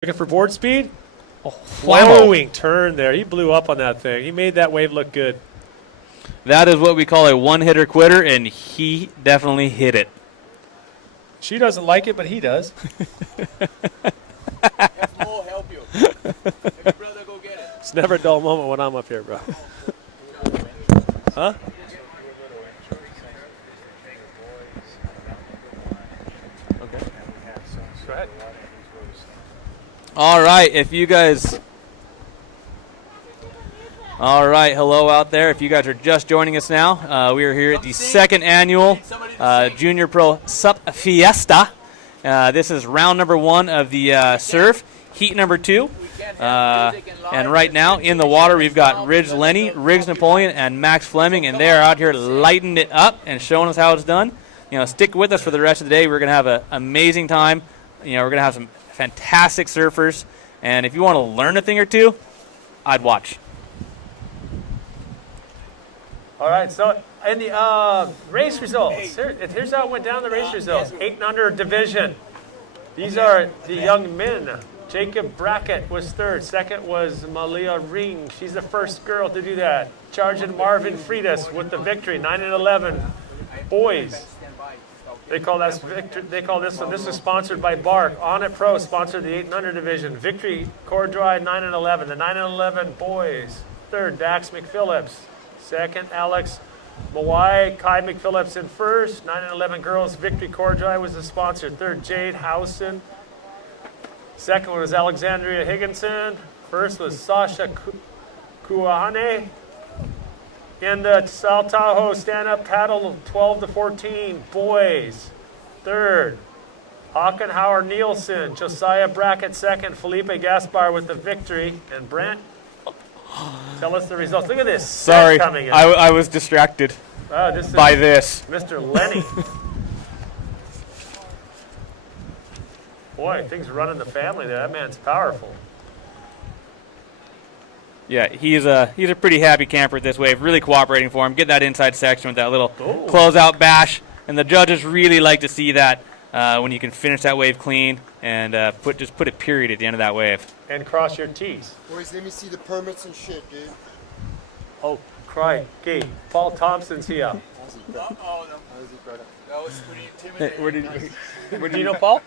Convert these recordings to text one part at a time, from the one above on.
Looking for board speed? Oh, flowing turn there. He blew up on that thing. He made that wave look good. That is what we call a one-hitter quitter, and he definitely hit it. She doesn't like it, but he does. Have more help you. Hey, brother, go get it. It's never a dull moment when I'm up here, bro. Huh? Okay. Go ahead. All right, if you guys... All right, hello out there. If you guys are just joining us now, we are here at the second annual Junior Pro Sup Fiesta. This is round number 1 of the surf, heat number 2. And right now in the water, we've got Ridge Lenny, Riggs Napoleon, and Max Fleming, and they are out here lighting it up and showing us how it's done. You know, stick with us for the rest of the day. We're going to have an amazing time. You know, we're going to have some fantastic surfers, and if you want to learn a thing or two, I'd watch. All right, so in the race results, here's how it went down the race results. 8 and under division. These are the young men. Jacob Brackett was third. Second was Malia Ring. She's the first girl to do that. Charging Marvin Freitas with the victory, 9 and 11. Boys. They call this one. This is sponsored by Bark. On It Pro sponsored the 8 and under division. Victory Cordry 9 and 11. The 9 and 11 boys. Third, Dax McPhillips. Second, Alex Mawai. Kai McPhillips in first. 9 and 11 girls. Victory Cordry was the sponsor. Third, Jade Housen. Second one was Alexandria Higginson. First was Sasha Kuahane. In the South Tahoe stand-up paddle, 12 to 14, boys. Third, Hockenhauer Nielsen. Josiah Brackett second. Felipe Gaspar with the victory. And Brent, tell us the results. Look at this. Sorry, coming in. I was distracted by this. Mr. Lenny. Boy, things are running the family there. That man's powerful. Yeah, he's a pretty happy camper at this wave. Really cooperating for him. Get that inside section with that little closeout bash, and the judges really like to see that when you can finish that wave clean and just put a period at the end of that wave. And cross your T's. Boys, let me see the permits and shit, dude. Oh, crikey. Paul Thompson's here. That was pretty intimidating. Do you know Paul?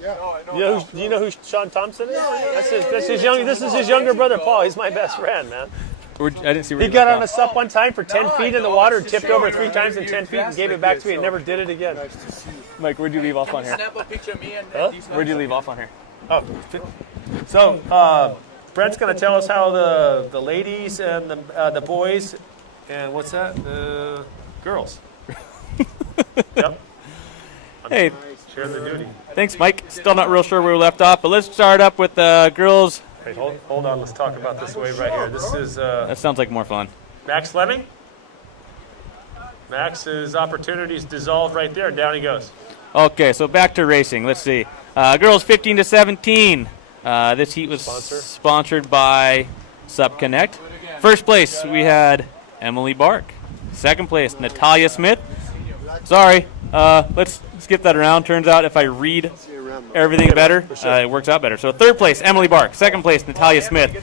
Yeah. No, I know. Do you know who Sean Thompson is? This is his younger brother, Paul. He's my best friend, man. I didn't see where He got on a sup one time for 10 feet in the water, tipped over 3 times in 10 feet, and gave it back to me and never did it again. Mike, where'd you leave off on here? Snap a picture of me and Where'd you leave off on here? Oh, so Brent's going to tell us how the ladies and the boys and what's that? The girls. Yep. Hey. Share the duty. Thanks, Mike. Still not real sure where we left off, but let's start up with the girls. Hey, hold on. Let's talk about this wave right here. This is That sounds like more fun. Max Fleming. Max's opportunities dissolved right there, and down he goes. Okay, so back to racing. Let's see. Girls 15 to 17. This heat was sponsored by Sup Connect. First place, we had Emily Bark. Second place, Natalia Smith. Sorry, let's skip that around. Turns out if I read everything better, it works out better. So third place, Emily Bark. Second place, Natalia Smith.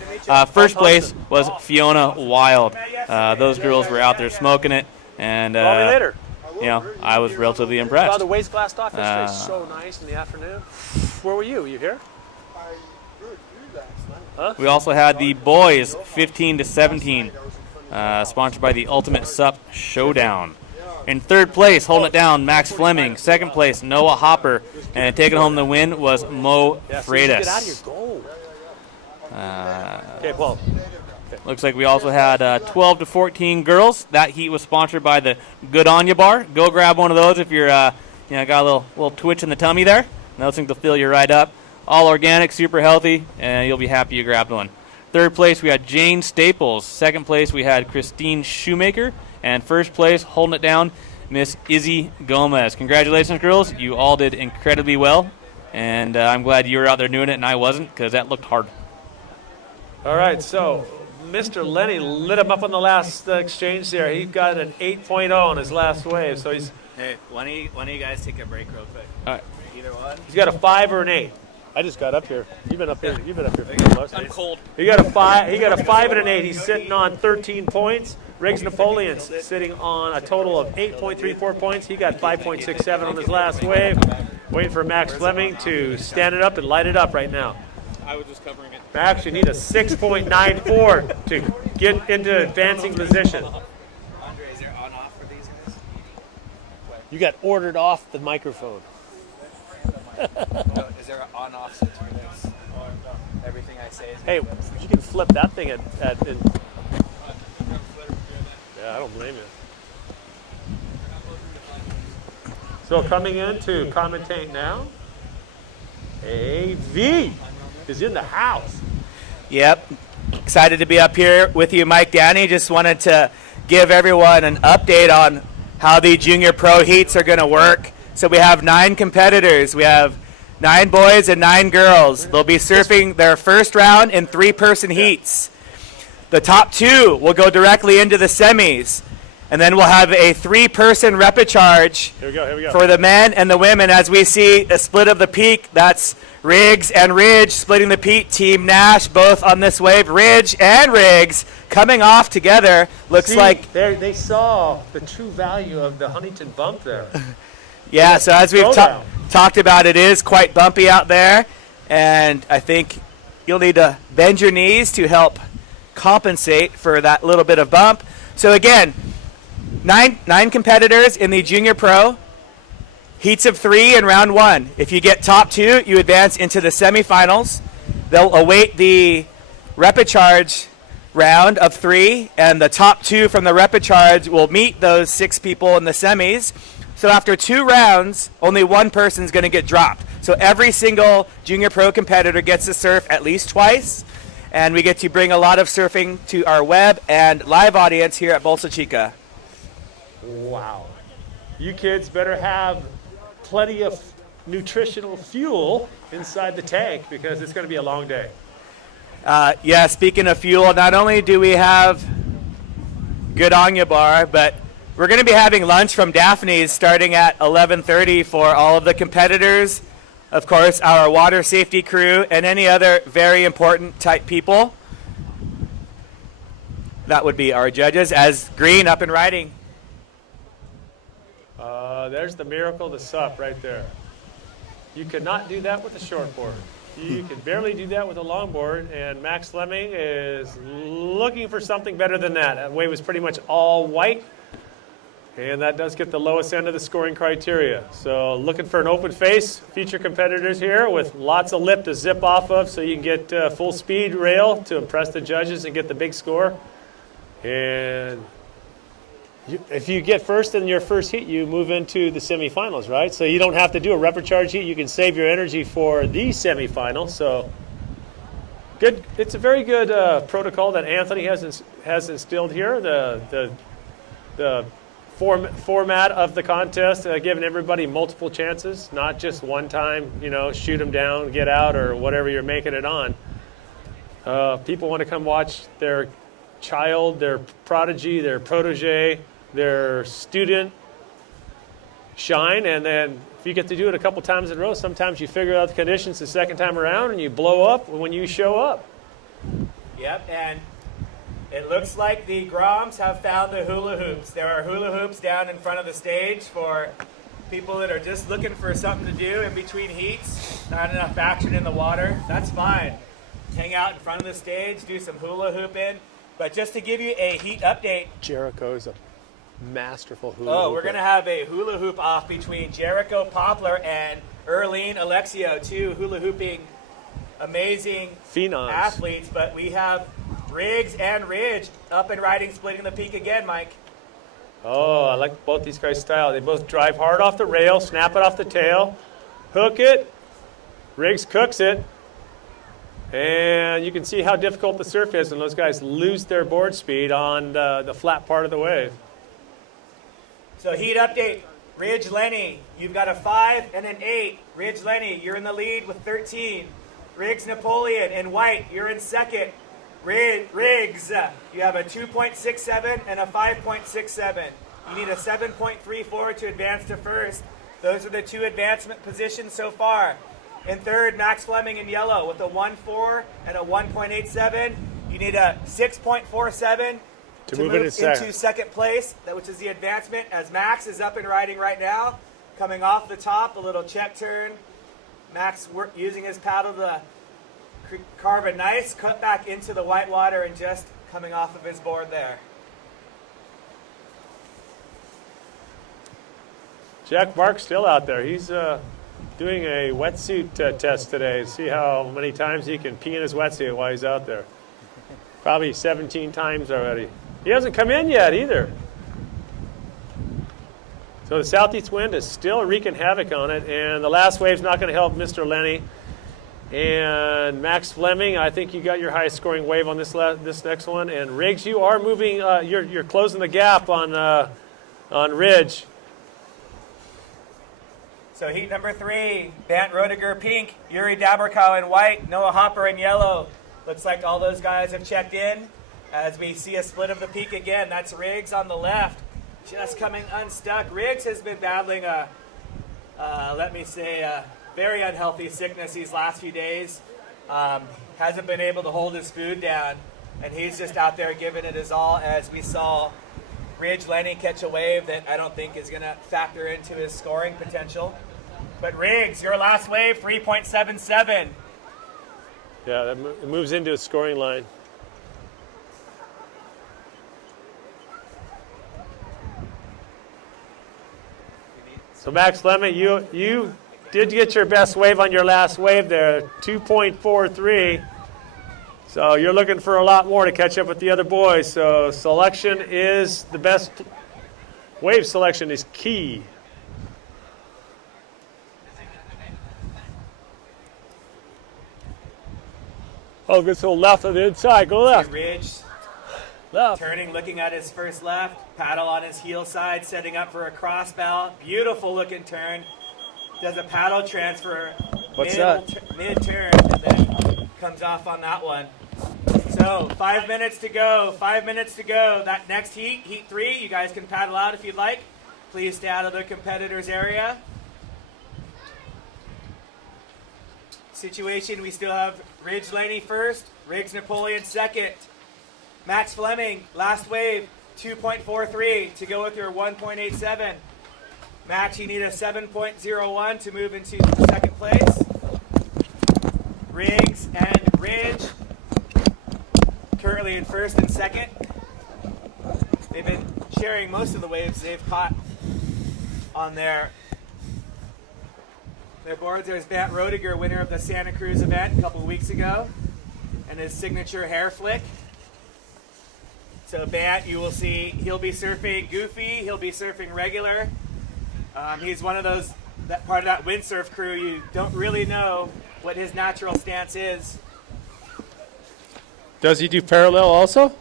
First place was Fiona Wild. Those girls were out there smoking it, and Call me later. you know, I was relatively Saw impressed. the waves glassed off yesterday. So nice in the afternoon. Where were you? Were you here? We also had the boys 15 to 17, sponsored by the Ultimate Sup Showdown. In third place, holding it down, Max Fleming. Second place, Noah Hopper. And taking home the win was Mo Freitas. Get out of here. Go. Okay, Paul. Looks like we also had 12 to 14 girls. That heat was sponsored by the Good On Ya Bar. Go grab one of those if you're, got a little twitch in the tummy there. Those things will fill you right up. All organic, super healthy, and you'll be happy you grabbed one. Third place, we had Jane Staples. Second place, we had Christine Shoemaker. And first place, holding it down, Miss Izzy Gomez. Congratulations, girls. You all did incredibly well. And I'm glad you were out there doing it and I wasn't, because that looked hard. All right, so Mr. Lenny lit him up on the last exchange there. He got an 8.0 on his last wave. So Hey, why don't you guys take a break real quick? All right. Either one. he's got a 5 or an 8. I just got up here. You've been up here. You've been up here for most days. I'm cold. He got a 5. He got a 5 and an 8. He's sitting on 13 points. Riggs Napoleon's sitting on a total of 8.34 points. He got 5.67 on his last wave. Waiting for Max Fleming to stand it up and light it up right now. I was just covering it. Max, you need a 6.94 to get into advancing position. Andre, is there on off for these guys? You got ordered off the microphone. No, is there an on off switch for this? Everything I say is. Hey, you can flip that thing at yeah, I don't blame you. So coming in to commentate now, AV is in the house. Yep. Excited to be up here with you, Mike Downey. Just wanted to give everyone an update on how the Junior Pro Heats are going to work. So we have 9 competitors. We have 9 boys and 9 girls. They'll be surfing their first round in 3-person heats. The top 2 will go directly into the semis. And then we'll have a 3-person repechage Here we go. for the men and the women. As we see a split of the peak, that's Riggs and Ridge splitting the peak. Team Nash both on this wave. Ridge and Riggs coming off together. Looks like they saw the true value of the Huntington bump there. yeah. So as we've Throwdown. talked about, it is quite bumpy out there, and I think you'll need to bend your knees to help compensate for that little bit of bump. So again, nine competitors in the Junior Pro. Heats of 3 in round 1. If you get top 2, you advance into the semifinals. They'll await the repechage round of 3, and the top 2 from the repechage will meet those 6 people in the semis. So after 2 rounds, only 1 person's going to get dropped. So every single Junior Pro competitor gets to surf at least twice, and we get to bring a lot of surfing to our web and live audience here at Bolsa Chica. Wow. You kids better have plenty of nutritional fuel inside the tank because it's going to be a long day. Yeah, speaking of fuel, not only do we have good Anya bar, but we're going to be having lunch from Daphne's starting at 11:30 for all of the competitors, of course, our water safety crew, and any other very important type people. That would be our judges, as Green up and riding. There's the miracle of the sup right there. You could not do that with a shortboard. You could barely do that with a longboard, and Max Fleming is looking for something better than that. That wave was pretty much all white, and that does get the lowest end of the scoring criteria. So looking for an open face, future competitors here with lots of lip to zip off of so you can get full speed rail to impress the judges and get the big score. And if you get first in your first heat, you move into the semifinals, right? So you don't have to do a repechage heat. You can save your energy for the semifinal. So good. It's a very good protocol that Anthony has instilled here. The format of the contest, giving everybody multiple chances, not just one time. Shoot them down, get out, or whatever you're making it on. People want to come watch their child, their prodigy, their protege, their student shine, and then if you get to do it a couple times in a row, sometimes you figure out the conditions the second time around and you blow up when you show up. Yep, and it looks like the Groms have found the hula hoops. There are hula hoops down in front of the stage for people that are just looking for something to do in between heats, not enough action in the water. That's fine. Hang out in front of the stage, do some hula hooping. But just to give you a heat update. Jericho's a masterful hula hoop. Oh, we're going to have a hula hoop off between Jericho Poplar and Erlene Alexio, 2 hula hooping amazing phenoms, athletes. But we have Riggs and Ridge up and riding, splitting the peak again, Mike. Oh, I like both these guys' style. They both drive hard off the rail, snap it off the tail, hook it. Riggs cooks it. And you can see how difficult the surf is when those guys lose their board speed on the flat part of the wave. So heat update, Ridge Lenny, you've got a 5 and an 8. Ridge Lenny, you're in the lead with 13. Riggs Napoleon in white, you're in second. Riggs, you have a 2.67 and a 5.67. You need a 7.34 to advance to first. Those are the 2 advancement positions so far. In third, Max Fleming in yellow with a 1.4 and a 1.87. You need a 6.47 to move into second place, which is the advancement, as Max is up and riding right now. Coming off the top, a little check turn. Max using his paddle to carve a nice cut back into the white water and just coming off of his board there. Jack Mark's still out there. He's doing a wetsuit test today. See how many times he can pee in his wetsuit while he's out there. Probably 17 times already. He hasn't come in yet either. So the southeast wind is still wreaking havoc on it, and the last wave's not going to help Mr. Lenny. And Max Fleming, I think you got your highest scoring wave on this next one. And Riggs, you are moving. You're closing the gap on Ridge. So heat number 3, Bant Rodiger pink, Yuri Daberkow in white, Noah Hopper in yellow. Looks like all those guys have checked in as we see a split of the peak again. That's Riggs on the left, just coming unstuck. Riggs has been battling a very unhealthy sickness these last few days. Hasn't been able to hold his food down, and he's just out there giving it his all, as we saw Ridge Lenny catch a wave that I don't think is going to factor into his scoring potential. But Riggs, your last wave, 3.77. Yeah, that moves into a scoring line. So Max Fleming, you did get your best wave on your last wave there, 2.43. So you're looking for a lot more to catch up with the other boys. So selection is the best. Wave selection is key. Oh, good, so left on the inside. Go left. Ridge Left. turning, looking at his first left. Paddle on his heel side, setting up for a cross bow. Beautiful looking turn. Does a paddle transfer mid-turn, and then comes off on that one. So 5 minutes to go. 5 minutes to go. That next heat, heat 3, you guys can paddle out if you'd like. Please stay out of the competitors' area. Situation, we still have Ridge Lenny first, Riggs Napoleon second. Max Fleming, last wave, 2.43 to go with your 1.87. Max, you need a 7.01 to move into second place. Riggs and Ridge currently in first and second. They've been sharing most of the waves they've caught on their boards. There's Bant Rodiger, winner of the Santa Cruz event a couple weeks ago, and his signature hair flick. So Bant, you will see, he'll be surfing goofy, he'll be surfing regular. He's one of those, that part of that windsurf crew, you don't really know what his natural stance is. Does he do parallel also?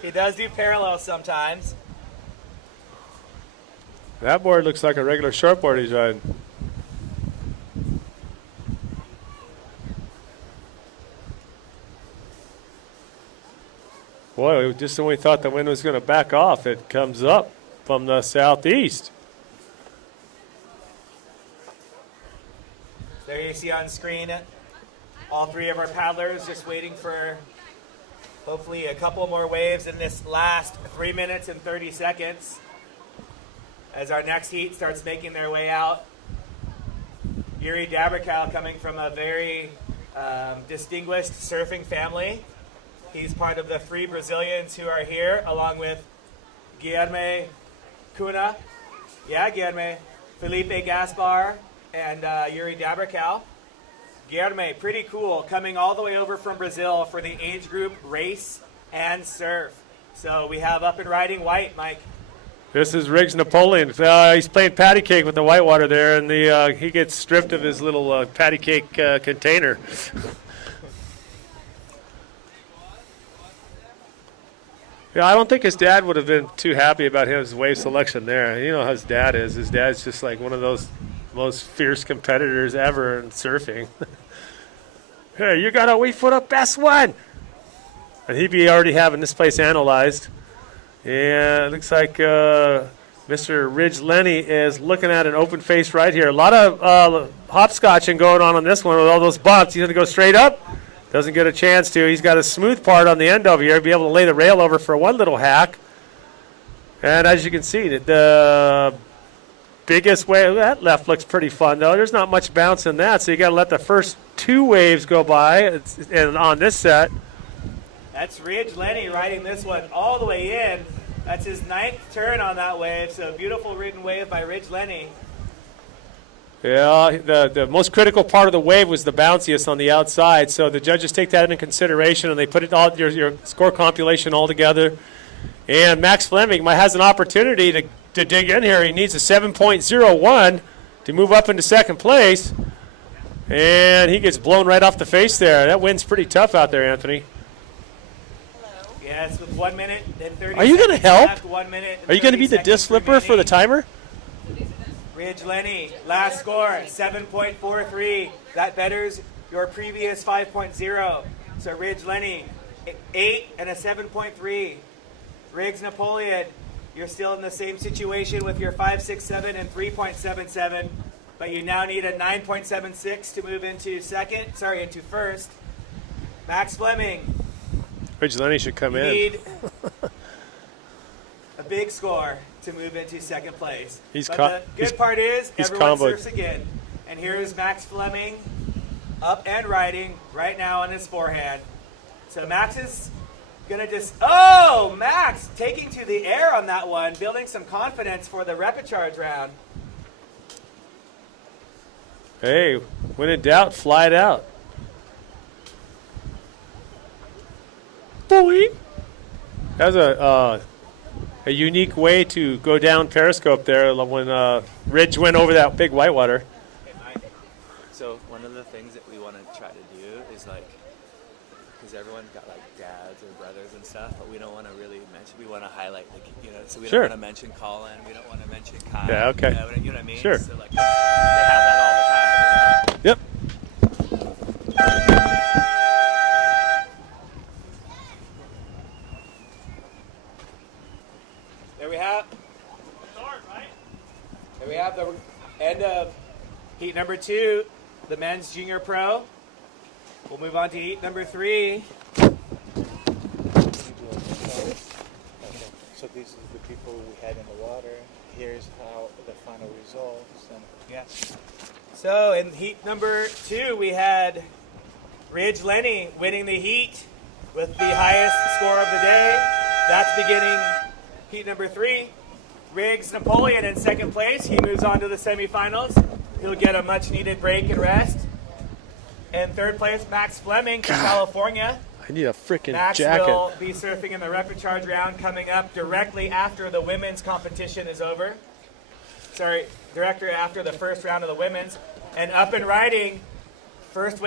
He does do parallel sometimes. That board looks like a regular shortboard he's riding. Boy, just when we thought the wind was going to back off, it comes up from the southeast. There you see on screen all 3 of our paddlers just waiting for hopefully a couple more waves in this last 3 minutes and 30 seconds as our next heat starts making their way out. Yuri Daberkow, coming from a very distinguished surfing family. He's part of the 3 Brazilians who are here, along with Guilherme Cunha. Yeah, Guilherme. Felipe Gaspar and Yuri Daberkow. Guilherme, pretty cool, coming all the way over from Brazil for the age group race and surf. So we have up and riding white, Mike. This is Riggs Napoleon. He's playing patty cake with the whitewater there, and he gets stripped of his little patty cake container. Yeah, I don't think his dad would have been too happy about his wave selection there. You know how his dad is. His dad's just like one of those most fierce competitors ever in surfing. Hey, you got a weak foot up, best one. And he'd be already having this place analyzed. Yeah, it looks like Mr. Ridge Lenny is looking at an open face right here. A lot of hopscotching going on this one with all those bumps. He's going to go straight up. Doesn't get a chance to. He's got a smooth part on the end over here. Be able to lay the rail over for one little hack. And as you can see, the biggest wave, that left looks pretty fun, though. There's not much bounce in that, so you got to let the first two waves go by and on this set. That's Ridge Lenny riding this one all the way in. That's his 9th turn on that wave, so beautiful ridden wave by Ridge Lenny. Yeah, the most critical part of the wave was the bounciest on the outside, so the judges take that into consideration, and they put it all your score compilation all together. And Max Fleming has an opportunity to dig in here. He needs a 7.01 to move up into second place, and he gets blown right off the face there. That wind's pretty tough out there, Anthony. Yes, with 1 minute and 30 Are you going to help? left, 1 minute and Are you going to 30 be the disc seconds flipper for the remaining. timer? Ridge Lenny, last score, 7.43. That betters your previous 5.0. So Ridge Lenny, 8 and a 7.3. Riggs Napoleon, you're still in the same situation with your 5.67 and 3.77, but you now need a 9.76 to move into first. Max Fleming, Ridge Lenny should come you in. need a big score to move into second place. He's but co- the he's- good part is he's everyone comboed. surfs again. And here's Max Fleming up and riding right now on his forehand. So Max is going to Max taking to the air on that one, building some confidence for the repecharge round. Hey, when in doubt, fly it out. Boy. That was a unique way to go down Periscope there when Ridge went over that big whitewater. So one of the things that we want to try to do is because everyone's got dads or brothers and stuff, but we don't want to really mention. We want to highlight so we Sure. don't want to mention Colin. We don't want to mention Kyle. Yeah, okay. You know what I mean? Sure. So they have that all the time. Yep. There we have. There we have the end of heat number 2, the men's junior pro. We'll move on to heat number 3. So these are the people we had in the water. Here's how the final results. And Yeah. So in heat number 2, we had Ridge Lenny winning the heat with the highest score of the day. That's beginning heat number 3. Riggs Napoleon in second place. He moves on to the semifinals. He'll get a much-needed break and rest. And third place, Max Fleming from California. I need a freaking Max jacket. will be surfing in the repecharge round coming up directly after the women's competition is over. Directly after the first round of the women's. And up and riding, first